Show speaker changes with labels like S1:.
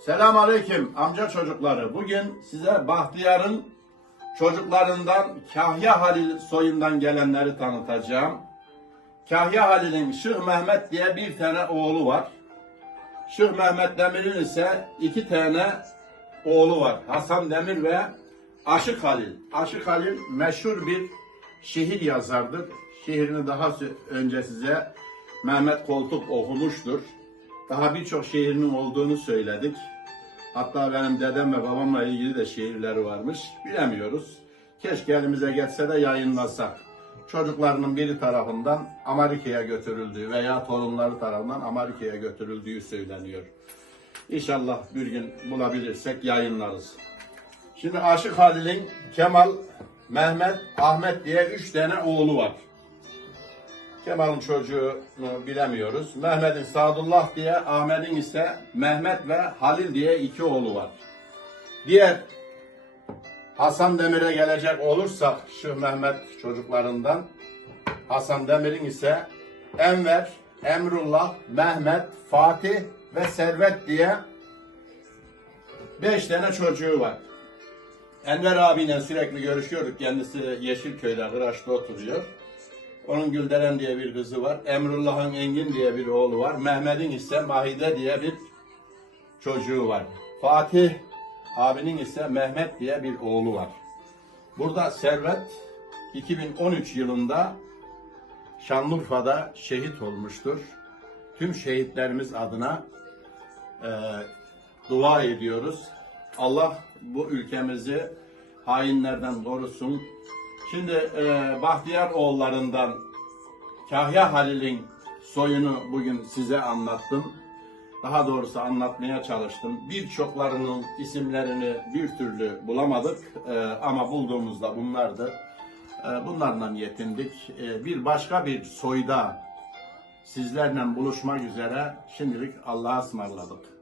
S1: Selam aleyküm amca çocukları. Bugün size Bahtiyar'ın çocuklarından Kahya Halil soyundan gelenleri tanıtacağım. Kahya Halil'in Şıh Mehmet diye bir tane oğlu var. Şıh Mehmet Demir'in ise iki tane oğlu var. Hasan Demir ve Aşık Halil. Aşık Halil meşhur bir şiir yazardır. Şiirini daha önce size Mehmet Koltuk okumuştur. Daha birçok şiirinin olduğunu söyledik. Hatta benim dedem ve babamla ilgili de şiirleri varmış. Bilemiyoruz. Keşke elimize geçse de yayınlasak. Çocuklarının biri tarafından Amerika'ya götürüldüğü veya torunları tarafından Amerika'ya götürüldüğü söyleniyor. İnşallah bir gün bulabilirsek yayınlarız. Şimdi Aşık Halil'in Kemal, Mehmet, Ahmet diye üç tane oğlu var. Kemal'in çocuğunu bilemiyoruz. Mehmet'in Sadullah diye, Ahmet'in ise Mehmet ve Halil diye iki oğlu var. Diğer Hasan Demir'e gelecek olursak şu Mehmet çocuklarından Hasan Demir'in ise Enver, Emrullah, Mehmet, Fatih ve Servet diye beş tane çocuğu var. Enver abiyle sürekli görüşüyorduk. Kendisi Yeşilköy'de, Kıraç'ta oturuyor. Onun Gülderen diye bir kızı var. Emrullah'ın Engin diye bir oğlu var. Mehmet'in ise Mahide diye bir çocuğu var. Fatih abinin ise Mehmet diye bir oğlu var. Burada Servet 2013 yılında Şanlıurfa'da şehit olmuştur. Tüm şehitlerimiz adına e, dua ediyoruz. Allah bu ülkemizi hainlerden korusun. Şimdi e, Bahtiyar oğullarından Kahya Halil'in soyunu bugün size anlattım. Daha doğrusu anlatmaya çalıştım. Birçoklarının isimlerini bir türlü bulamadık E, ama bulduğumuzda bunlardı. E, bunlarla yetindik. E, bir başka bir soyda sizlerle buluşmak üzere şimdilik Allah'a ısmarladık.